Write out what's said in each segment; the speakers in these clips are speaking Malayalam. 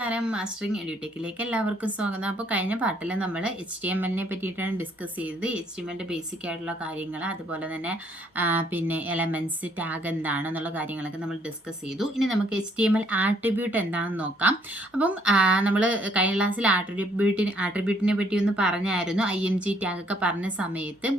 മാസ്റ്ററിങ് എഡ്യൂടെക്കിലേക്ക് എല്ലാവർക്കും സ്വാഗതം. അപ്പോൾ കഴിഞ്ഞ പാട്ടിൽ നമ്മൾ HTML പറ്റിയിട്ടാണ് ഡിസ്കസ് ചെയ്തത്. HTML ബേസിക് ആയിട്ടുള്ള കാര്യങ്ങൾ, അതുപോലെ തന്നെ പിന്നെ എലമെൻറ്റ്സ്, ടാഗ് എന്താണെന്നുള്ള കാര്യങ്ങളൊക്കെ നമ്മൾ ഡിസ്കസ് ചെയ്തു. ഇനി നമുക്ക് HTML ആട്രിബ്യൂട്ട് എന്താണെന്ന് നോക്കാം. അപ്പം നമ്മൾ കഴിഞ്ഞ ക്ലാസ്സിൽ ആട്രിബ്യൂട്ടിനെ പറ്റി ഒന്ന് പറഞ്ഞായിരുന്നു. IMG ടാഗ് ഒക്കെ പറഞ്ഞ സമയത്തും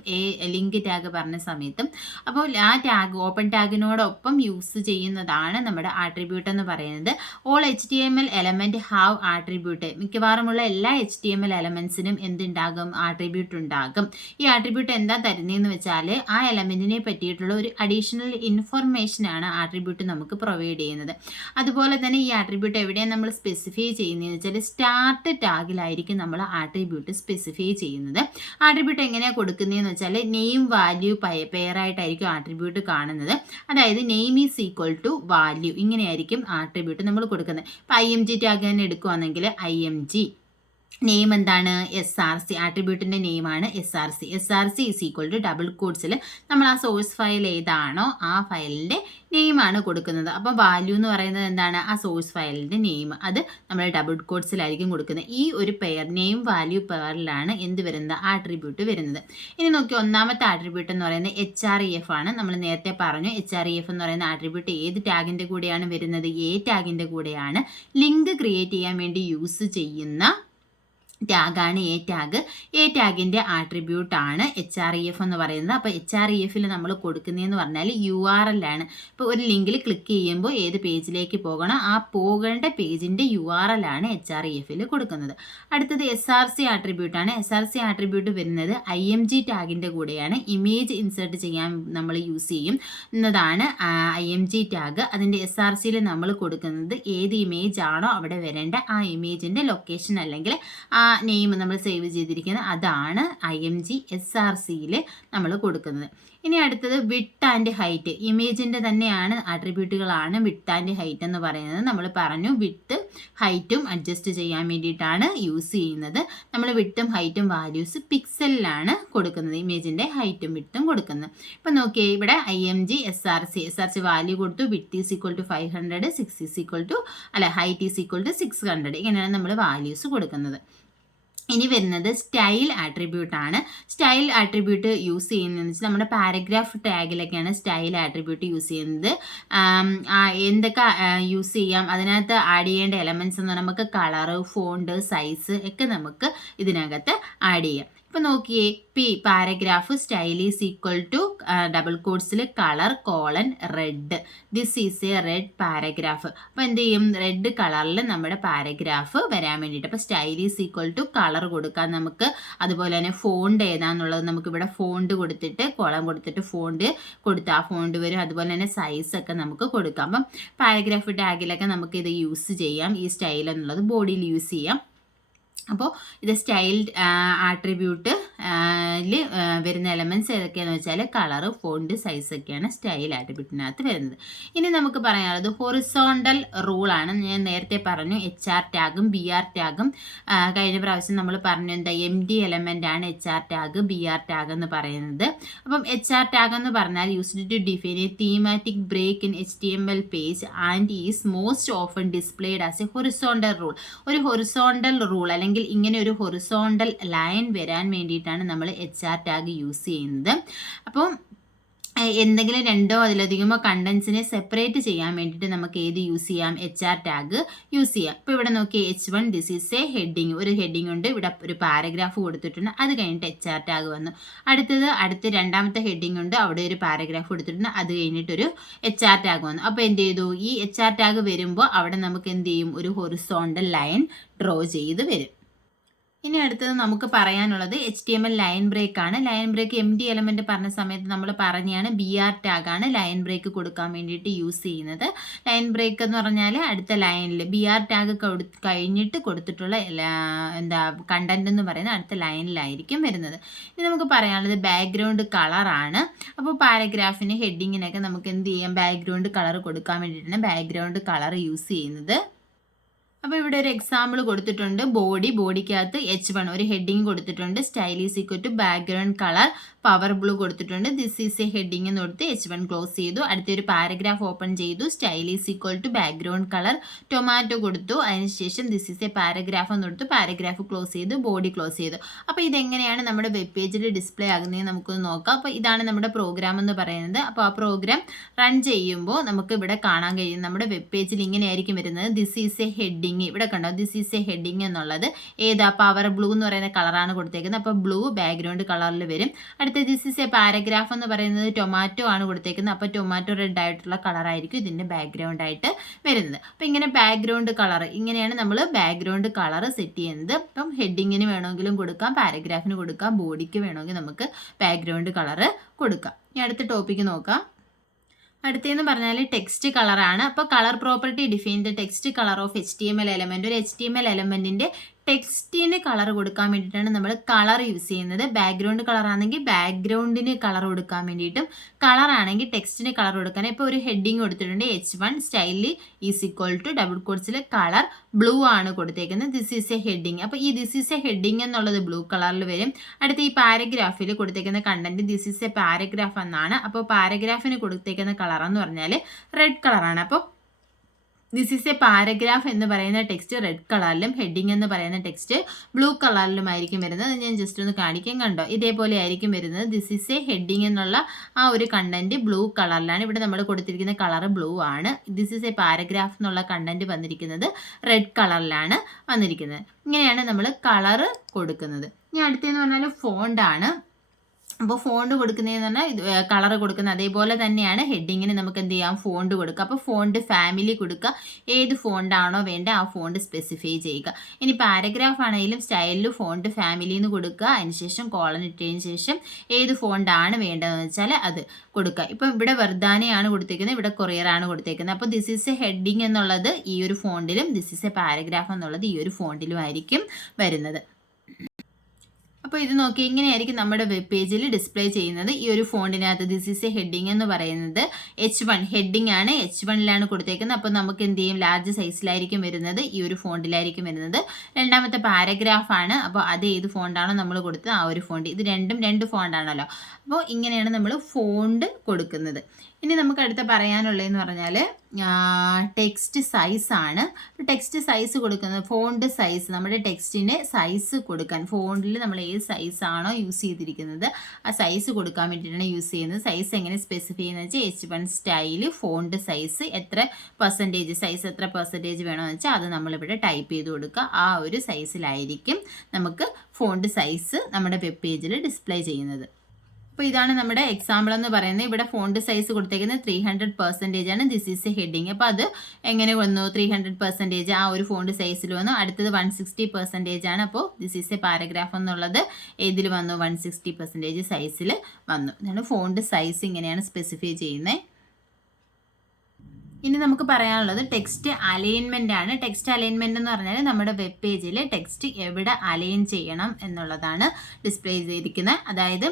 ലിങ്ക് ടാഗ് പറഞ്ഞ സമയത്തും. അപ്പോൾ ആ ടാഗ് ഓപ്പൺ ടാഗിനോടൊപ്പം യൂസ് ചെയ്യുന്നതാണ് നമ്മുടെ ആട്രിബ്യൂട്ട് എന്ന് പറയുന്നത്. All HTML element have attribute. മിക്കവാറുമുള്ള എല്ലാ HTML എലമെൻസിനും എന്തുണ്ടാകും? ആട്രിബ്യൂട്ട് ഉണ്ടാകും. ഈ ആട്രിബ്യൂട്ട് എന്താ തരുന്നതെന്ന് വെച്ചാൽ ആ എലമെൻറ്റിനെ പറ്റിയിട്ടുള്ള ഒരു അഡീഷണൽ ഇൻഫർമേഷനാണ് ആട്രിബ്യൂട്ട് നമുക്ക് പ്രൊവൈഡ് ചെയ്യുന്നത്. അതുപോലെ തന്നെ ഈ ആട്രിബ്യൂട്ട് എവിടെയാണ് നമ്മൾ സ്പെസിഫൈ ചെയ്യുന്നതെന്ന് വെച്ചാൽ സ്റ്റാർട്ട് ടാഗിലായിരിക്കും നമ്മൾ ആട്രിബ്യൂട്ട് സ്പെസിഫൈ ചെയ്യുന്നത്. ആട്രിബ്യൂട്ട് എങ്ങനെയാണ് കൊടുക്കുന്നതെന്ന് വെച്ചാൽ നെയിം വാല്യൂ പെയറായിട്ടായിരിക്കും ആട്രിബ്യൂട്ട് കാണുന്നത്. അതായത് name is equal to value, ഇങ്ങനെയായിരിക്കും ആട്രിബ്യൂട്ട് നമ്മൾ കൊടുക്കുന്നത്. ഇപ്പോൾ IMG ടാഗ് തന്നെ എടുക്കുകയാണെങ്കിൽ IMG നെയിം എന്താണ്? SRC. ആട്രിബ്യൂട്ടിൻ്റെ നെയിമാണ് SRC. SRC is equal to double കോഡ്സിൽ നമ്മൾ ആ സോഴ്സ് ഫയൽ ഏതാണോ ആ ഫയലിൻ്റെ നെയിമാണ് കൊടുക്കുന്നത്. അപ്പോൾ വാല്യൂ എന്ന് പറയുന്നത് എന്താണ്? ആ സോഴ്സ് ഫയലിൻ്റെ നെയിം, അത് നമ്മൾ ഡബിൾ കോഡ്സിലായിരിക്കും കൊടുക്കുന്നത്. ഈ ഒരു പെയർ, നെയിം വാല്യൂ പെയറിലാണ് എന്ത് വരുന്നത്? ആട്രിബ്യൂട്ട് വരുന്നത്. ഇനി നോക്കി, ഒന്നാമത്തെ ആട്രിബ്യൂട്ട് എന്ന് പറയുന്നത് HREF ആണ്. നമ്മൾ നേരത്തെ പറഞ്ഞു HREF എന്ന് പറയുന്ന ആട്രിബ്യൂട്ട് ഏത് ടാഗിൻ്റെ കൂടെയാണ് വരുന്നത്? A ടാഗിൻ്റെ കൂടെയാണ്. ലിങ്ക് ക്രിയേറ്റ് ചെയ്യാൻ വേണ്ടി യൂസ് ചെയ്യുന്ന ടാഗാണ് A ടാഗ്. A ടാഗിൻ്റെ ആട്രിബ്യൂട്ടാണ് HREF എന്ന് പറയുന്നത്. അപ്പോൾ HREFിൽ നമ്മൾ കൊടുക്കുന്നതെന്ന് പറഞ്ഞാൽ URL ആണ്. ഇപ്പോൾ ഒരു ലിങ്കിൽ ക്ലിക്ക് ചെയ്യുമ്പോൾ ഏത് പേജിലേക്ക് പോകണം, ആ പോകേണ്ട പേജിൻ്റെ URL ആണ് HREFിൽ കൊടുക്കുന്നത്. അടുത്തത് SRC ആട്രിബ്യൂട്ടാണ്. SRC ആട്രിബ്യൂട്ട് വരുന്നത് IMG ടാഗിൻ്റെ കൂടെയാണ്. ഇമേജ് ഇൻസേർട്ട് ചെയ്യാൻ നമ്മൾ യൂസ് ചെയ്യും എന്നതാണ് IMG ടാഗ്. അതിൻ്റെ SRCയിൽ നമ്മൾ കൊടുക്കുന്നത് ഏത് ഇമേജ് ആണോ അവിടെ വരേണ്ട ആ ഇമേജിൻ്റെ ലൊക്കേഷൻ അല്ലെങ്കിൽ ആ നെയിം നമ്മൾ സേവ് ചെയ്തിരിക്കുന്നത്, അതാണ് IMG SRCയിൽ നമ്മൾ കൊടുക്കുന്നത്. ഇനി അടുത്തത് വിഡ്ത്ത് ആൻഡ് ഹൈറ്റ്. ഇമേജിൻ്റെ തന്നെയാണ് ആട്രിബ്യൂട്ടുകളാണ് വിഡ്ത്ത് ആൻഡ് ഹൈറ്റ് എന്ന് പറയുന്നത്. നമ്മൾ പറഞ്ഞു വിഡ്ത്ത് ഹൈറ്റും അഡ്ജസ്റ്റ് ചെയ്യാൻ വേണ്ടിയിട്ടാണ് യൂസ് ചെയ്യുന്നത്. നമ്മൾ വിഡ്ത്തും ഹൈറ്റും വാല്യൂസ് പിക്സലിലാണ് കൊടുക്കുന്നത്, ഇമേജിൻ്റെ ഹൈറ്റും വിഡ്ത്തും കൊടുക്കുന്നത്. ഇപ്പം നോക്കിയേ, ഇവിടെ IMG SRC വാല്യൂ കൊടുത്തു. Width is equal to 500, height is equal to 600. ഇങ്ങനെയാണ് നമ്മൾ വാല്യൂസ് കൊടുക്കുന്നത്. ഇനി വരുന്നത് സ്റ്റൈൽ ആട്രിബ്യൂട്ടാണ്. സ്റ്റൈൽ ആട്രിബ്യൂട്ട് യൂസ് ചെയ്യുന്നതെന്ന് വെച്ചാൽ നമ്മുടെ പാരഗ്രാഫ് ടാഗിലൊക്കെയാണ് സ്റ്റൈൽ ആട്രിബ്യൂട്ട് യൂസ് ചെയ്യുന്നത്. എന്തൊക്കെ യൂസ് ചെയ്യാം? അതിനകത്ത് ആഡ് ചെയ്യേണ്ട എലമെൻറ്റ്സ് എന്ന് പറഞ്ഞാൽ നമുക്ക് കളറ്, ഫോണ്ട്, സൈസ് ഒക്കെ നമുക്ക് ഇതിനകത്ത് ആഡ് ചെയ്യാം. ഇപ്പം നോക്കിയേ, paragraph style is equal to double കോഡ്സിൽ colour red. This is a red paragraph. അപ്പോൾ എന്ത് ചെയ്യും? റെഡ് കളറിൽ നമ്മുടെ പാരഗ്രാഫ് വരാൻ വേണ്ടിയിട്ട്. അപ്പോൾ style is equal to colour കൊടുക്കാം നമുക്ക്. അതുപോലെ തന്നെ ഫോണ്ട് ഏതാണെന്നുള്ളത് നമുക്ക് ഇവിടെ ഫോണ്ട് കൊടുത്തിട്ട്, കോളം കൊടുത്തിട്ട് ഫോണ്ട് കൊടുത്ത് ആ ഫോണ്ട് വരും. അതുപോലെ തന്നെ സൈസൊക്കെ നമുക്ക് കൊടുക്കാം. അപ്പം പാരഗ്രാഫ് ടാഗിലൊക്കെ നമുക്ക് ഇത് യൂസ് ചെയ്യാം. ഈ സ്റ്റൈൽ എന്നുള്ളത് ബോഡിയിൽ യൂസ് ചെയ്യാം. അപ്പോൾ ഇത് സ്റ്റൈൽ ആട്രിബ്യൂട്ട് വരുന്ന എലമെൻറ്റ്സ് ഏതൊക്കെയാണെന്ന് വെച്ചാൽ കളറ്, ഫോണ്ട്, സൈസൊക്കെയാണ് സ്റ്റൈൽ ആട്രിബ്യൂട്ടിനകത്ത് വരുന്നത്. ഇനി നമുക്ക് പറയാനുള്ളത് ഹൊറിസോണ്ടൽ റൂളാണ്. ഞാൻ നേരത്തെ പറഞ്ഞു HR ടാഗും BR ടാഗും. കഴിഞ്ഞ പ്രാവശ്യം നമ്മൾ പറഞ്ഞു എന്താ, MD എലമെൻ്റ് ആണ് HR ടാഗ്, BR ടാഗ് എന്ന് പറയുന്നത്. അപ്പം HR ടാഗ് എന്ന് പറഞ്ഞാൽ used to define a thematic break in HTML page and is most often displayed as a horizontal rule. ഒരു ഹൊറിസോണ്ടൽ റൂൾ അല്ലെങ്കിൽ ഇങ്ങനെ ഒരു ഹൊറിസോണ്ടൽ ലൈൻ വരാൻ വേണ്ടിയിട്ടാണ് നമ്മൾ HR ടാഗ് യൂസ് ചെയ്യുന്നത്. അപ്പം എന്തെങ്കിലും രണ്ടോ അതിലധികമോ കണ്ടൻസിനെ സെപ്പറേറ്റ് ചെയ്യാൻ വേണ്ടിയിട്ട് നമുക്ക് ഏത് യൂസ് ചെയ്യാം? HR ടാഗ് യൂസ് ചെയ്യാം. ഇപ്പോൾ ഇവിടെ നോക്കി, H1 this is a heading. ഒരു ഹെഡിങ് ഉണ്ട്, ഇവിടെ ഒരു പാരഗ്രാഫ് കൊടുത്തിട്ടുണ്ട്. അത് കഴിഞ്ഞിട്ട് HR ടാഗ് വന്നു. അടുത്ത രണ്ടാമത്തെ ഹെഡിങ് ഉണ്ട്, അവിടെ ഒരു പാരഗ്രാഫ് കൊടുത്തിട്ടുണ്ട്. അത് കഴിഞ്ഞിട്ടൊരു HR ടാഗ് വന്നു. അപ്പോൾ എന്ത് ചെയ്തു? ഈ HR ടാഗ് വരുമ്പോൾ അവിടെ നമുക്ക് എന്ത് ചെയ്യും? ഒരു ഹൊറിസോണ്ടൽ ലൈൻ ഡ്രോ ചെയ്ത് വരും. ഇനി അടുത്തത് നമുക്ക് പറയാനുള്ളത് HTML ലൈൻ ബ്രേക്ക് ആണ്. ലൈൻ ബ്രേക്ക് MD എലമെൻറ്റ് പറഞ്ഞ സമയത്ത് നമ്മൾ പറഞ്ഞാണ് BR ടാഗാണ് ലൈൻ ബ്രേക്ക് കൊടുക്കാൻ വേണ്ടിയിട്ട് യൂസ് ചെയ്യുന്നത്. ലൈൻ ബ്രേക്ക് എന്ന് പറഞ്ഞാൽ അടുത്ത ലൈനിൽ BR ടാഗ് കഴിഞ്ഞിട്ട് കൊടുത്തിട്ടുള്ള കണ്ടന്റ് എന്ന് പറയുന്നത് അടുത്ത ലൈനിലായിരിക്കും വരുന്നത്. ഇനി നമുക്ക് പറയാനുള്ളത് ബാക്ക്ഗ്രൗണ്ട് കളറാണ്. അപ്പോൾ പാരഗ്രാഫിന്, ഹെഡിങ്ങിനൊക്കെ നമുക്ക് എന്ത് ചെയ്യാം? ബാക്ക്ഗ്രൗണ്ട് കളർ കൊടുക്കാൻ വേണ്ടിയിട്ടാണ് ബാക്ക്ഗ്രൗണ്ട് കളർ യൂസ് ചെയ്യുന്നത്. അപ്പോൾ ഇവിടെ ഒരു എക്സാമ്പിൾ കൊടുത്തിട്ടുണ്ട്. ബോഡിക്കകത്ത് H1 ഒരു ഹെഡിങ് കൊടുത്തിട്ടുണ്ട്. Style is equal to background colour powder blue കൊടുത്തിട്ടുണ്ട്. ദിസ് ഈസ് എ ഹെഡിങ് എന്ന് കൊടുത്ത് H1 ക്ലോസ് ചെയ്തു. അടുത്തൊരു പാരഗ്രാഫ് ഓപ്പൺ ചെയ്തു. Style is equal to background colour tomato കൊടുത്തു. അതിനുശേഷം ദിസ് ഈസ് എ പാരഗ്രാഫ് എന്ന് കൊടുത്തു. പാരഗ്രാഫ് ക്ലോസ് ചെയ്തു. ബോഡി ക്ലോസ് ചെയ്തു. അപ്പോൾ ഇതെങ്ങനെയാണ് നമ്മുടെ വെബ് പേജിൽ ഡിസ്പ്ലേ ആകുന്നതെന്ന് നമുക്കൊന്ന് നോക്കാം. അപ്പോൾ ഇതാണ് നമ്മുടെ പ്രോഗ്രാം എന്ന് പറയുന്നത്. അപ്പോൾ ആ പ്രോഗ്രാം റൺ ചെയ്യുമ്പോൾ നമുക്ക് ഇവിടെ കാണാൻ കഴിയും നമ്മുടെ വെബ് പേജിൽ ഇങ്ങനെയായിരിക്കും വരുന്നത്. ദിസ് ഈസ് എ ഹെഡിങ്, ഇവിടെ കണ്ടോ ദിസ് ഈസ് എ ഹെഡിങ് എന്നുള്ളത് ഏതാ പവർ ബ്ലൂ എന്ന് പറയുന്ന കളറാണ് കൊടുത്തേക്കുന്നത്. അപ്പോൾ ബ്ലൂ ബാക്ക്ഗ്രൗണ്ട് കളറിൽ വരും. അടുത്ത ദിസ് ഈസ് എ പാരഗ്രാഫ് എന്ന് പറയുന്നത് ടൊമാറ്റോ ആണ് കൊടുത്തേക്കുന്നത്. അപ്പോൾ ടൊമാറ്റോ റെഡ് ആയിട്ടുള്ള കളറായിരിക്കും ഇതിൻ്റെ ബാക്ക്ഗ്രൗണ്ട് ആയിട്ട് വരുന്നത്. അപ്പോൾ ഇങ്ങനെ ബാക്ക്ഗ്രൗണ്ട് കളർ, ഇങ്ങനെയാണ് നമ്മൾ ബാക്ക്ഗ്രൗണ്ട് കളർ സെറ്റ് ചെയ്യുന്നത്. അപ്പം ഹെഡിങ്ങിന് വേണമെങ്കിലും കൊടുക്കാം, പാരഗ്രാഫിന് കൊടുക്കാം, ബോഡിക്ക് വേണമെങ്കിൽ നമുക്ക് ബാക്ക്ഗ്രൗണ്ട് കളർ കൊടുക്കാം. ഇനി അടുത്ത ടോപ്പിക്ക് നോക്കാം. അടുത്തതെന്ന് പറഞ്ഞാൽ ടെക്സ്റ്റ് കളറാണ്. അപ്പോൾ colour property define the text colour of HTML element. ഒരു HTML എലമെൻറ്റിൻ്റെ ടെക്സ്റ്റിന് കളർ കൊടുക്കാൻ വേണ്ടിയിട്ടാണ് നമ്മൾ കളർ യൂസ് ചെയ്യുന്നത്. ബാക്ക്ഗ്രൗണ്ട് കളർ ആണെങ്കിൽ ബാക്ക്ഗ്രൗണ്ടിന് കളർ കൊടുക്കാൻ വേണ്ടിയിട്ടും, കളർ ആണെങ്കിൽ ടെക്സ്റ്റിന് കളർ കൊടുക്കാൻ. ഇപ്പോൾ ഒരു ഹെഡിങ് കൊടുത്തിട്ടുണ്ട്. H1 style is equal to double കോട്ട്സിൽ കളർ ബ്ലൂ ആണ് കൊടുത്തേക്കുന്നത്. This is a heading. അപ്പോൾ ഈ ദിസ് ഈസ് എ ഹെഡിങ് എന്നുള്ളത് ബ്ലൂ കളറിൽ വരും. അടുത്ത ഈ പാരഗ്രാഫിൽ കൊടുത്തേക്കുന്ന content this is a paragraph എന്നാണ്. അപ്പോൾ പാരഗ്രാഫിന് കൊടുത്തേക്കുന്ന കളർ എന്ന് പറഞ്ഞാൽ റെഡ് കളറാണ്. അപ്പോൾ ദിസ് ഈസ് എ പാരഗ്രാഫ് എന്ന് പറയുന്ന ടെക്സ്റ്റ് റെഡ് കളറിലും ഹെഡിങ് എന്ന് പറയുന്ന ടെക്സ്റ്റ് ബ്ലൂ കളറിലുമായിരിക്കും വരുന്നത്. ഞാൻ ജസ്റ്റ് ഒന്ന് കാണിക്കാൻ, കണ്ടോ ഇതേപോലെ ആയിരിക്കും വരുന്നത്. ദിസ് ഈസ് എ ഹെഡിങ് എന്നുള്ള ആ ഒരു കണ്ടന്റ് ബ്ലൂ കളറിലാണ്. ഇവിടെ നമ്മൾ കൊടുത്തിരിക്കുന്ന കളർ ബ്ലൂ ആണ്. ദിസ് ഈസ് എ പാരഗ്രാഫ് എന്നുള്ള കണ്ടന്റ് വന്നിരിക്കുന്നത് റെഡ് കളറിലാണ് വന്നിരിക്കുന്നത്. ഇങ്ങനെയാണ് നമ്മൾ കളർ കൊടുക്കുന്നത്. ഇനി അടുത്തെന്ന് പറഞ്ഞാൽ ഫോണ്ടാണ്. അപ്പോൾ ഫോണ്ട് കൊടുക്കുന്നതെന്ന് പറഞ്ഞാൽ കളർ കൊടുക്കുന്നത് അതേപോലെ തന്നെയാണ് ഹെഡിങ്ങിന് നമുക്ക് എന്ത് ചെയ്യാം, ഫോണ്ട് കൊടുക്കുക. അപ്പോൾ ഫോണ്ട് ഫാമിലി കൊടുക്കുക. ഏത് ഫോണ്ടാണോ വേണ്ട ആ ഫോണ്ട് സ്പെസിഫൈ ചെയ്യുക. ഇനി പാരഗ്രാഫ് ആണെങ്കിലും സ്റ്റൈലിൽ ഫോണ്ട് ഫാമിലി എന്ന് കൊടുക്കുക. അതിനുശേഷം കോളൻ ഇട്ടതിന് ശേഷം ഏത് ഫോണ്ടാണ് വേണ്ടതെന്ന് വെച്ചാൽ അത് കൊടുക്കുക. ഇപ്പം ഇവിടെ വർദ്ധാനയാണ് കൊടുത്തേക്കുന്നത്, ഇവിടെ കൊറിയറാണ് കൊടുത്തേക്കുന്നത്. അപ്പോൾ ദിസ് ഈസ് എ ഹെഡിങ് എന്നുള്ളത് ഈ ഒരു ഫോണ്ടിലും ദിസ് ഈസ് എ പാരഗ്രാഫ് എന്നുള്ളത് ഈ ഒരു ഫോണ്ടിലും ആയിരിക്കും വരുന്നത്. അപ്പോൾ ഇത് നോക്കി ഇങ്ങനെയായിരിക്കും നമ്മുടെ വെബ് പേജിൽ ഡിസ്പ്ലേ ചെയ്യുന്നത്. ഈ ഒരു ഫോണ്ടിനകത്ത് ദിസ് ഈസ് എ ഹെഡിങ് എന്ന് പറയുന്നത് H1 ഹെഡിങ് ആണ്, H1ലാണ് കൊടുത്തേക്കുന്നത്. അപ്പോൾ നമുക്ക് എന്ത് ചെയ്യും, ലാർജ് സൈസിലായിരിക്കും വരുന്നത്, ഈ ഒരു ഫോണ്ടിലായിരിക്കും വരുന്നത്. രണ്ടാമത്തെ പാരഗ്രാഫാണ്. അപ്പോൾ അത് ഏത് ഫോണ്ടാണോ നമ്മൾ കൊടുത്തത് ആ ഒരു ഫോണ്ട്. ഇത് രണ്ടും രണ്ട് ഫോണ്ടാണല്ലോ. അപ്പോൾ ഇങ്ങനെയാണ് നമ്മൾ ഫോണ്ട് കൊടുക്കുന്നത്. ഇനി നമുക്ക് അടുത്ത പറയാനുള്ളതെന്ന് പറഞ്ഞാൽ ടെക്സ്റ്റ് സൈസാണ്. ടെക്സ്റ്റ് സൈസ് കൊടുക്കുന്നത്, ഫോണ്ട് സൈസ്, നമ്മുടെ ടെക്സ്റ്റിൻ്റെ സൈസ് കൊടുക്കാൻ ഫോണ്ടിൽ നമ്മൾ ഏത് സൈസാണോ യൂസ് ചെയ്തിരിക്കുന്നത് ആ സൈസ് കൊടുക്കാൻ വേണ്ടിയിട്ടാണ് യൂസ് ചെയ്യുന്നത്. സൈസ് എങ്ങനെ സ്പെസിഫൈ ചെയ്യുന്നത് വെച്ചാൽ H1 സ്റ്റൈൽ ഫോണ്ട് സൈസ് എത്ര പെർസെൻറ്റേജ്, സൈസ് എത്ര പെർസെൻറ്റേജ് വേണമെന്ന് വെച്ചാൽ അത് നമ്മളിവിടെ ടൈപ്പ് ചെയ്ത് കൊടുക്കുക. ആ ഒരു സൈസിലായിരിക്കും നമുക്ക് ഫോണ്ട് സൈസ് നമ്മുടെ വെബ് പേജിൽ ഡിസ്പ്ലേ ചെയ്യുന്നത്. അപ്പോൾ ഇതാണ് നമ്മുടെ എക്സാമ്പിൾ എന്ന് പറയുന്നത്. ഇവിടെ ഫോണ്ട് സൈസ് കൊടുത്തേക്കുന്നത് 300% ആണ്. This is a heading. അപ്പോൾ അത് എങ്ങനെ വന്നു, 300% ആ ഒരു ഫോണ്ട് സൈസിൽ വന്നു. അടുത്തത് 160% ആണ്. അപ്പോൾ ദിസ് ഈസ് എ പാരഗ്രാഫ് എന്നുള്ളത് ഏതിൽ വന്നു, 160% സൈസിൽ വന്നു. ഇതാണ് ഫോണ്ട് സൈസ്, ഇങ്ങനെയാണ് സ്പെസിഫൈ ചെയ്യുന്നത്. ഇനി നമുക്ക് പറയാനുള്ളത് ടെക്സ്റ്റ് അലൈൻമെൻ്റ് ആണ്. ടെക്സ്റ്റ് അലൈൻമെൻ്റ് എന്ന് പറഞ്ഞാൽ നമ്മുടെ വെബ് പേജിൽ ടെക്സ്റ്റ് എവിടെ അലൈൻ ചെയ്യണം എന്നുള്ളതാണ് ഡിസ്പ്ലേ ചെയ്തിരിക്കുന്നത്. അതായത്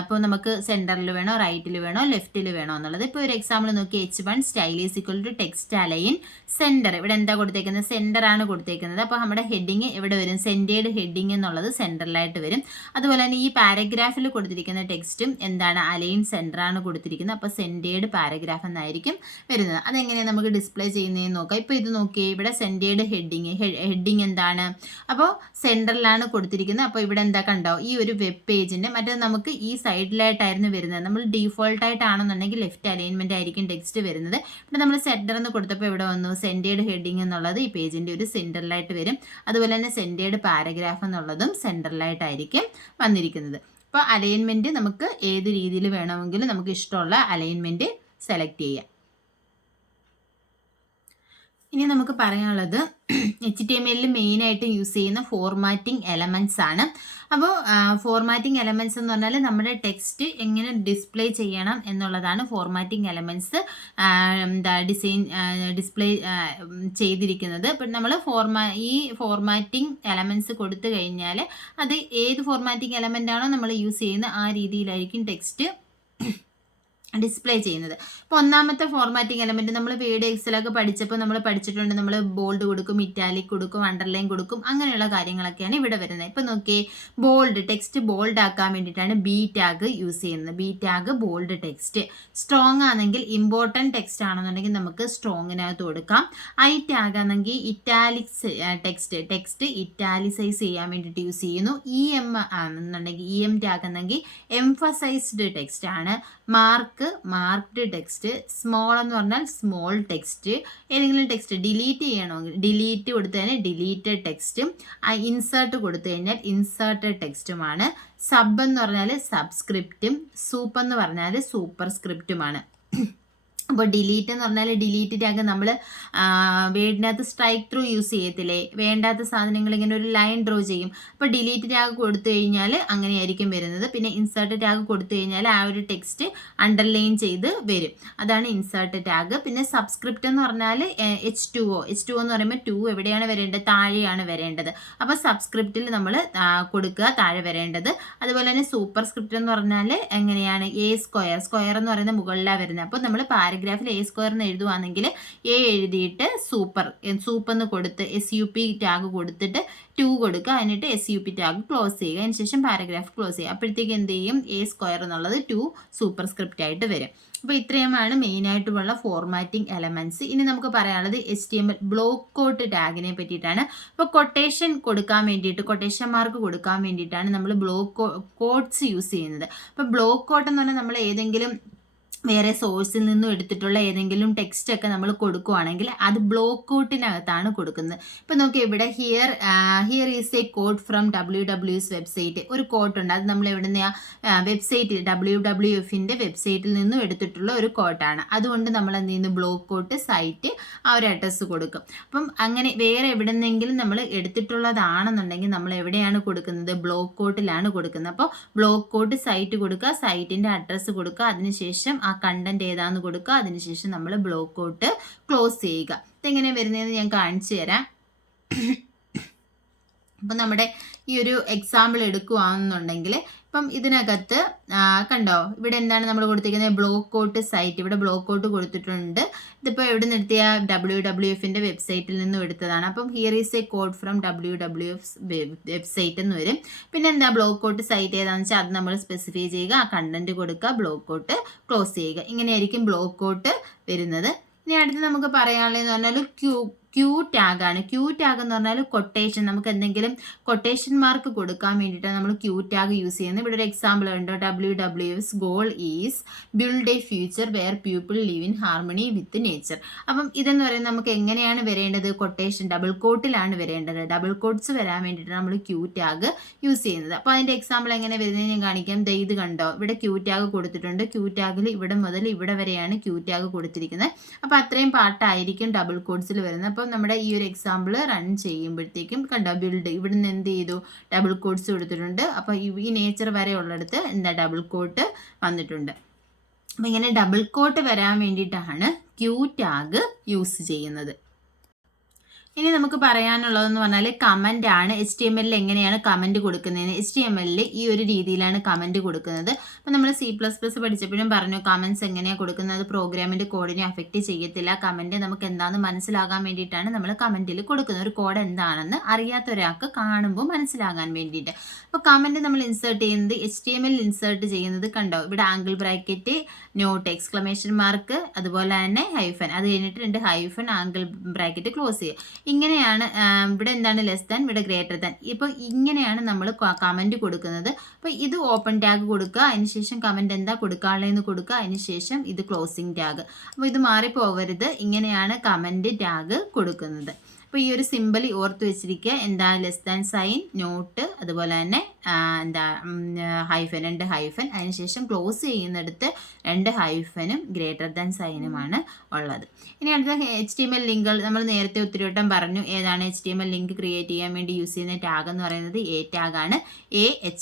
ഇപ്പോൾ നമുക്ക് സെൻറ്ററിൽ വേണോ, റൈറ്റിൽ വേണോ, ലെഫ്റ്റിൽ വേണോ എന്നുള്ളത്. ഇപ്പോൾ ഒരു എക്സാമ്പിൾ നോക്കി, H1 style is equal to text align centre. ഇവിടെ എന്താ കൊടുത്തേക്കുന്നത്, സെൻറ്റർ ആണ് കൊടുത്തേക്കുന്നത്. അപ്പോൾ നമ്മുടെ ഹെഡിങ് എവിടെ വരും, സെൻറ്റേഡ് ഹെഡിങ് എന്നുള്ളത് സെൻറ്ററിലായിട്ട് വരും. അതുപോലെ തന്നെ ഈ പാരഗ്രാഫിൽ കൊടുത്തിരിക്കുന്ന ടെക്സ്റ്റും എന്താണ്, അലൈൻ സെൻറ്റർ ആണ് കൊടുത്തിരിക്കുന്നത്. അപ്പോൾ സെൻറ്റേഡ് പാരഗ്രാഫ് എന്നായിരിക്കും വരുന്നത്. അതെങ്ങനെയാണ് നമുക്ക് ഡിസ്പ്ലേ ചെയ്യുന്നതെന്ന് നോക്കാം. ഇപ്പോൾ ഇത് നോക്കിയേ, ഇവിടെ സെൻറ്റേഡ് ഹെഡിങ് എന്താണ്, അപ്പോൾ സെൻറ്ററിലാണ് കൊടുത്തിരിക്കുന്നത്. അപ്പോൾ ഇവിടെ എന്താ കണ്ടോ, ഈ ഒരു വെബ് പേജിൻ്റെ മറ്റേ നമുക്ക് ഈ സൈഡിലായിട്ടായിരുന്നു വരുന്നത്. നമ്മൾ ഡീഫോൾട്ടായിട്ടാണെന്നുണ്ടെങ്കിൽ ലെഫ്റ്റ് അലൈൻമെൻ്റ് ആയിരിക്കും ടെക്സ്റ്റ് വരുന്നത്. ഇവിടെ നമ്മൾ സെൻറ്റർ എന്ന് കൊടുത്തപ്പോൾ ഇവിടെ വന്നു സെൻറ്റേഡ് ഹെഡിങ് എന്നുള്ളത് ഈ പേജിൻ്റെ ഒരു സെൻറ്ററിലായിട്ട് വരും. അതുപോലെ തന്നെ സെൻറ്റേഡ് പാരഗ്രാഫ് എന്നുള്ളതും സെൻറ്ററിലായിട്ടായിരിക്കും വന്നിരിക്കുന്നത്. അപ്പോൾ അലൈൻമെൻറ്റ് നമുക്ക് ഏത് രീതിയിൽ വേണമെങ്കിലും നമുക്ക് ഇഷ്ടമുള്ള അലൈൻമെൻറ്റ് സെലക്ട് ചെയ്യാം. ഇനി നമുക്ക് പറയാനുള്ളത് HTML മെയിനായിട്ട് യൂസ് ചെയ്യുന്ന ഫോർമാറ്റിംഗ് എലമെൻറ്റ്സ് ആണ്. അപ്പോൾ ഫോർമാറ്റിംഗ് എലമെൻറ്റ്സ് എന്ന് പറഞ്ഞാൽ നമ്മുടെ ടെക്സ്റ്റ് എങ്ങനെ ഡിസ്പ്ലേ ചെയ്യണം എന്നുള്ളതാണ് ഫോർമാറ്റിംഗ് എലമെൻറ്റ്സ് ഡിസ്പ്ലേ ചെയ്തിരിക്കുന്നത്. ഇപ്പം നമ്മൾ ഈ ഫോർമാറ്റിംഗ് എലമെൻറ്റ്സ് കൊടുത്തു കഴിഞ്ഞാൽ അത് ഏത് ഫോർമാറ്റിംഗ് എലമെൻ്റ് ആണോ നമ്മൾ യൂസ് ചെയ്യുന്നത് ആ രീതിയിലായിരിക്കും ടെക്സ്റ്റ് ഡിസ്പ്ലേ ചെയ്യുന്നത്. ഇപ്പോൾ ഒന്നാമത്തെ ഫോർമാറ്റിംഗ് എലമെൻറ്റ് നമ്മൾ വേഡ് എക്സലൊക്കെ പഠിച്ചപ്പോൾ നമ്മൾ പഠിച്ചിട്ടുണ്ട്. നമ്മൾ ബോൾഡ് കൊടുക്കും, ഇറ്റാലിക് കൊടുക്കും, അണ്ടർലൈൻ കൊടുക്കും, അങ്ങനെയുള്ള കാര്യങ്ങളൊക്കെയാണ് ഇവിടെ വരുന്നത്. ഇപ്പോൾ നോക്കിയേ, ബോൾഡ് ടെക്സ്റ്റ് ബോൾഡ് ആക്കാൻ വേണ്ടിയിട്ടാണ് ബി ടാഗ് യൂസ് ചെയ്യുന്നത്. B tag bold text. Strong ആണെങ്കിൽ ഇമ്പോർട്ടൻറ്റ് ടെക്സ്റ്റ് ആണെന്നുണ്ടെങ്കിൽ നമുക്ക് സ്ട്രോങ്ങിനകത്ത് കൊടുക്കാം. ഐ ടാഗ് ആണെങ്കിൽ ഇറ്റാലിക്സ് ടെക്സ്റ്റ് ഇറ്റാലിസൈസ് ചെയ്യാൻ വേണ്ടിയിട്ട് യൂസ് ചെയ്യുന്നു. ഇ എം ആണെന്നുണ്ടെങ്കിൽ ഇ എം ടാഗ് ആണെങ്കിൽ എംഫസൈസ്ഡ് ടെക്സ്റ്റ് ആണ്. Marked text. സ്മോൾ എന്ന് പറഞ്ഞാൽ സ്മോൾ ടെക്സ്റ്റ്. ഏതെങ്കിലും ടെക്സ്റ്റ് ഡിലീറ്റ് ചെയ്യണമെങ്കിൽ ഡിലീറ്റ് കൊടുത്തു കഴിഞ്ഞാൽ ഡിലീറ്റഡ് ടെക്സ്റ്റും, ഇൻസേർട്ട് കൊടുത്തു കഴിഞ്ഞാൽ ഇൻസേർട്ടഡ് ടെക്സ്റ്റുമാണ്. സബ് എന്ന് പറഞ്ഞാൽ സബ്സ്ക്രിപ്റ്റും, സൂപ്പ് എന്ന് പറഞ്ഞാൽ സൂപ്പർ സ്ക്രിപ്റ്റുമാണ്. അപ്പോൾ ഡിലീറ്റ് എന്ന് പറഞ്ഞാൽ ഡിലീറ്റ് ടാഗ് നമ്മൾ വേഡിനകത്ത് സ്ട്രൈക്ക് ത്രൂ യൂസ് ചെയ്യത്തില്ലേ, വേണ്ടാത്ത സാധനങ്ങൾ ഇങ്ങനെ ഒരു ലൈൻ ഡ്രോ ചെയ്യും. അപ്പോൾ ഡിലീറ്റ് ടാഗ് കൊടുത്തു കഴിഞ്ഞാൽ അങ്ങനെയായിരിക്കും വരുന്നത്. പിന്നെ ഇൻസേർട്ട് ടാഗ് കൊടുത്തു കഴിഞ്ഞാൽ ആ ഒരു ടെക്സ്റ്റ് അണ്ടർലൈൻ ചെയ്ത് വരും. അതാണ് ഇൻസേർട്ട് ടാഗ്. പിന്നെ സബ്സ്ക്രിപ്റ്റ് എന്ന് പറഞ്ഞാൽ H2O എന്ന് പറയുമ്പോൾ 2 എവിടെയാണ് വരേണ്ടത്? താഴെയാണ് വരേണ്ടത്. അപ്പോൾ സബ്സ്ക്രിപ്റ്റിൽ നമ്മൾ കൊടുക്കുക, താഴെ വരേണ്ടത്. അതുപോലെ തന്നെ സൂപ്പർ സ്ക്രിപ്റ്റ് എന്ന് പറഞ്ഞാൽ എങ്ങനെയാണ്? സ്ക്വയർ എന്ന് പറയുന്നത് മുകളിലാണ് വരുന്നത്. അപ്പോൾ നമ്മൾ പാരഗ്രാഫിൽ A² എന്ന് എഴുതുവാണെങ്കിൽ A എഴുതിയിട്ട് സൂപ്പർ എന്ന് കൊടുത്ത് SUP ടാഗ് കൊടുത്തിട്ട് 2 കൊടുക്കുക. എന്നിട്ട് SUP ടാഗ് ക്ലോസ് ചെയ്യുക. അതിനുശേഷം പാരഗ്രാഫ് ക്ലോസ് ചെയ്യുക. അപ്പോഴത്തേക്ക് എന്ത് ചെയ്യും? A² എന്നുള്ളത് 2 സൂപ്പർ സ്ക്രിപ്റ്റ് ആയിട്ട് വരും. അപ്പോൾ ഇത്രയുമാണ് മെയിനായിട്ടുള്ള ഫോർമാറ്റിംഗ് എലമെൻറ്റ്സ്. ഇനി നമുക്ക് പറയാനുള്ളത് HTML ബ്ലോക്ക് കോട്ട് ടാഗിനെ പറ്റിയിട്ടാണ്. അപ്പോൾ കൊട്ടേഷൻ കൊടുക്കാൻ വേണ്ടിയിട്ട്, കൊട്ടേഷൻ മാർക്ക് കൊടുക്കാൻ വേണ്ടിയിട്ടാണ് നമ്മൾ ബ്ലോക്ക് കോട്ട്സ് യൂസ് ചെയ്യുന്നത്. അപ്പോൾ ബ്ലോക്ക് കോട്ട് എന്ന് പറഞ്ഞാൽ നമ്മൾ ഏതെങ്കിലും വേറെ സോഴ്സിൽ നിന്നും എടുത്തിട്ടുള്ള ഏതെങ്കിലും ടെക്സ്റ്റ് ഒക്കെ നമ്മൾ കൊടുക്കുകയാണെങ്കിൽ അത് ബ്ലോക്ക് കോട്ടിനകത്താണ് കൊടുക്കുന്നത്. ഇപ്പം നോക്കി, ഇവിടെ here is A code from WWS website. ഒരു കോട്ടുണ്ട്, അത് നമ്മൾ എവിടെ നിന്നാ വെബ്സൈറ്റിൽ WWFൻ്റെ വെബ്സൈറ്റിൽ നിന്നും എടുത്തിട്ടുള്ള ഒരു കോട്ടാണ്. അതുകൊണ്ട് നമ്മൾ എന്ത് ചെയ്യുന്നു? ബ്ലോക്ക് കോട്ട് സൈറ്റ് ആ ഒരു അഡ്രസ്സ് കൊടുക്കും. അപ്പം അങ്ങനെ വേറെ എവിടെ നിന്നെങ്കിലും നമ്മൾ എടുത്തിട്ടുള്ളതാണെന്നുണ്ടെങ്കിൽ നമ്മൾ എവിടെയാണ് കൊടുക്കുന്നത്? ബ്ലോക്ക് കോട്ടിലാണ് കൊടുക്കുന്നത്. അപ്പോൾ ബ്ലോക്ക് കോട്ട് സൈറ്റ് കൊടുക്കുക, സൈറ്റിൻ്റെ അഡ്രസ്സ് കൊടുക്കുക, അതിനുശേഷം ആ കണ്ടന്റ് ഏതാന്ന് കൊടുക്കുക, അതിനുശേഷം നമ്മൾ ബ്ലോക്ക് കോട്ട് ക്ലോസ് ചെയ്യുക. ഇതെങ്ങനെ വരുന്നതെന്ന് ഞാൻ കാണിച്ചു തരാം. അപ്പം നമ്മുടെ ഈ ഒരു എക്സാമ്പിൾ എടുക്കുകയാണെന്നുണ്ടെങ്കിൽ ഇപ്പം ഇതിനകത്ത് കണ്ടോ, ഇവിടെ എന്താണ് നമ്മൾ കൊടുത്തിരിക്കുന്നത്? Block quote cite. ഇവിടെ ബ്ലോക്ക് കോട്ട് കൊടുത്തിട്ടുണ്ട്. ഇതിപ്പോൾ എവിടെ നിന്ന് എടുത്തിയ? WWFൻ്റെ വെബ്സൈറ്റിൽ നിന്നും എടുത്തതാണ്. അപ്പം here is A code from WWF website എന്ന് വരും. പിന്നെ എന്താ ബ്ലോക്ക് കോട്ട് സൈറ്റ് ഏതാണെന്ന് വെച്ചാൽ അത് നമ്മൾ സ്പെസിഫൈ ചെയ്യുക, ആ കണ്ടന്റ് കൊടുക്കുക, ബ്ലോക്ക് കോട്ട് ക്ലോസ് ചെയ്യുക. ഇങ്ങനെയായിരിക്കും ബ്ലോക്ക് കോട്ട് വരുന്നത്. ഇനി അടുത്ത് നമുക്ക് പറയാനുള്ളതെന്ന് പറഞ്ഞാൽ ക്യൂ ടാഗ് ആണ്. ക്യൂ ടാഗ് എന്ന് പറഞ്ഞാൽ കൊട്ടേഷൻ, നമുക്ക് എന്തെങ്കിലും കൊട്ടേഷൻ മാർക്ക് കൊടുക്കാൻ വേണ്ടിയിട്ടാണ് നമ്മൾ ക്യൂ ടാഗ് യൂസ് ചെയ്യുന്നത്. ഇവിടെ ഒരു എക്സാമ്പിൾ ഉണ്ടോ? WWF's goal is build A future wear people live in harmony with nature. അപ്പം ഇതെന്ന് പറയുന്നത് നമുക്ക് എങ്ങനെയാണ് വരേണ്ടത്? കൊട്ടേഷൻ ഡബിൾ കോട്ടിലാണ് വരേണ്ടത്. ഡബിൾ കോട്ട്സ് വരാൻ വേണ്ടിയിട്ടാണ് നമ്മൾ ക്യൂ ടാഗ് യൂസ് ചെയ്യുന്നത്. അപ്പോൾ അതിൻ്റെ എക്സാമ്പിൾ എങ്ങനെ വരുന്നത് ഞാൻ കാണിക്കാം. ഇത് കണ്ടോ, ഇവിടെ ക്യൂ ടാഗ് കൊടുത്തിട്ടുണ്ട്. ക്യൂ ടാഗിൽ ഇവിടെ മുതൽ ഇവിടെ വരെയാണ് ക്യൂ ടാഗ് കൊടുത്തിരിക്കുന്നത്. അപ്പോൾ അത്രയും പാർട്ടായിരിക്കും ഡബിൾ കോട്ട്സിൽ വരുന്നത്. അപ്പോൾ നമ്മുടെ ഈ ഒരു എക്സാമ്പിൾ റൺ ചെയ്യുമ്പോഴത്തേക്കും കണ്ടോ, ബിൽഡ് ഇവിടെ നിന്ന് എന്ത് ചെയ്തു? ഡബിൾ കോട്ട്സ് കൊടുത്തിട്ടുണ്ട്. അപ്പോൾ ഈ നേച്ചർ വരെ ഉള്ളിടത്ത് എന്താ ഡബിൾ കോട്ട് വന്നിട്ടുണ്ട്. അപ്പോൾ ഇങ്ങനെ ഡബിൾ കോട്ട് വരാൻ വേണ്ടിയിട്ടാണ് ക്യൂ ടാഗ് യൂസ് ചെയ്യുന്നത്. ഇനി നമുക്ക് പറയാനുള്ളതെന്ന് പറഞ്ഞാൽ കമൻ്റ് ആണ്. HTML എങ്ങനെയാണ് കമൻറ്റ് കൊടുക്കുന്നത്? HTML ഈ ഒരു രീതിയിലാണ് കമൻറ്റ് കൊടുക്കുന്നത്. അപ്പോൾ നമ്മൾ C++ പഠിച്ചപ്പോഴും പറഞ്ഞു കമൻറ്റ്സ് എങ്ങനെയാണ് കൊടുക്കുന്നത്, പ്രോഗ്രാമിൻ്റെ കോഡിനെ അഫക്റ്റ് ചെയ്യത്തില്ല. കമൻറ്റ് നമുക്ക് എന്താണെന്ന് മനസ്സിലാകാൻ വേണ്ടിയിട്ടാണ് നമ്മൾ കമൻറ്റിൽ കൊടുക്കുന്നത്. ഒരു കോഡ് എന്താണെന്ന് അറിയാത്ത ഒരാൾക്ക് കാണുമ്പോൾ മനസ്സിലാകാൻ വേണ്ടിയിട്ട്. അപ്പോൾ കമൻറ്റ് നമ്മൾ ഇൻസേർട്ട് ചെയ്യുന്നത്, HTML ഇൻസേർട്ട് ചെയ്യുന്നത് കണ്ടോ, ഇവിടെ angle bracket, note, exclamation mark, അതുപോലെ തന്നെ ഹൈഫൻ, അത് കഴിഞ്ഞിട്ട് 2 ഹൈഫൻ, ആംഗിൾ ബ്രാക്കറ്റ് ക്ലോസ് ചെയ്യുക. ഇങ്ങനെയാണ് ഇവിടെ എന്താണ് ലെസ് ദാൻ, ഇവിടെ ഗ്രേറ്റർ ദാൻ. ഇപ്പോൾ ഇങ്ങനെയാണ് നമ്മൾ കമൻറ്റ് കൊടുക്കുന്നത്. അപ്പോൾ ഇത് ഓപ്പൺ ടാഗ് കൊടുക്കുക, അതിനുശേഷം കമൻറ്റ് എന്താ കൊടുക്കാനുള്ളതെന്ന് കൊടുക്കുക, അതിനുശേഷം ഇത് ക്ലോസിങ് ടാഗ്. അപ്പോൾ ഇത് മാറിപ്പോവരുത്, ഇങ്ങനെയാണ് കമൻറ്റ് ടാഗ് കൊടുക്കുന്നത്. അപ്പോൾ ഈ ഒരു സിമ്പിൾ ഓർത്ത് വെച്ചിരിക്കുക. എന്താ ലെസ് ദാൻ സൈൻ, നോട്ട്, അതുപോലെ തന്നെ എന്താ ഹൈഫൻ, 2 ഹൈഫൻ, അതിനുശേഷം ക്ലോസ് ചെയ്യുന്നിടത്ത് 2 ഹൈഫനും ഗ്രേറ്റർ ദാൻ സൈനുമാണ് ഉള്ളത്. ഇനി അടുത്ത HTML ലിങ്കുകൾ നമ്മൾ നേരത്തെ ഒത്തിരി വട്ടം പറഞ്ഞു. ഏതാണ് HTML ലിങ്ക് ക്രിയേറ്റ് ചെയ്യാൻ വേണ്ടി യൂസ് ചെയ്യുന്ന ടാഗ് എന്ന് പറയുന്നത് A ടാഗാണ്.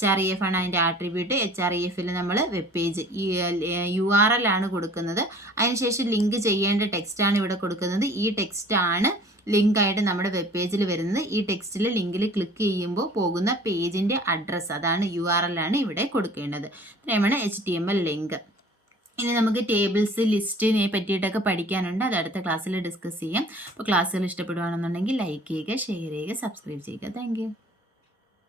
href ആണ് അതിൻ്റെ ആട്രിബ്യൂട്ട്. hrefൽ നമ്മൾ വെബ് പേജ് URL ആണ് കൊടുക്കുന്നത്. അതിനുശേഷം ലിങ്ക് ചെയ്യേണ്ട ടെക്സ്റ്റാണ് ഇവിടെ കൊടുക്കുന്നത്. ഈ ടെക്സ്റ്റാണ് ലിങ്കായിട്ട് നമ്മുടെ വെബ് പേജിൽ വരുന്നത്. ഈ ടെക്സ്റ്റിൽ ലിങ്കിൽ ക്ലിക്ക് ചെയ്യുമ്പോൾ പോകുന്ന പേജിൻ്റെ അഡ്രസ്സ്, അതാണ് URL ആണ് ഇവിടെ കൊടുക്കേണ്ടത്. ഇത്രയുമാണ് HTML ലിങ്ക്. ഇനി നമുക്ക് ടേബിൾസ് ലിസ്റ്റിനെ പറ്റിയിട്ടൊക്കെ പഠിക്കാനുണ്ട്. അത് അടുത്ത ക്ലാസ്സിൽ ഡിസ്കസ് ചെയ്യാം. അപ്പോൾ ക്ലാസ്സുകൾ ഇഷ്ടപ്പെടുകയാണെന്നുണ്ടെങ്കിൽ ലൈക്ക് ചെയ്യുക, ഷെയർ ചെയ്യുക, സബ്സ്ക്രൈബ് ചെയ്യുക. Thank you.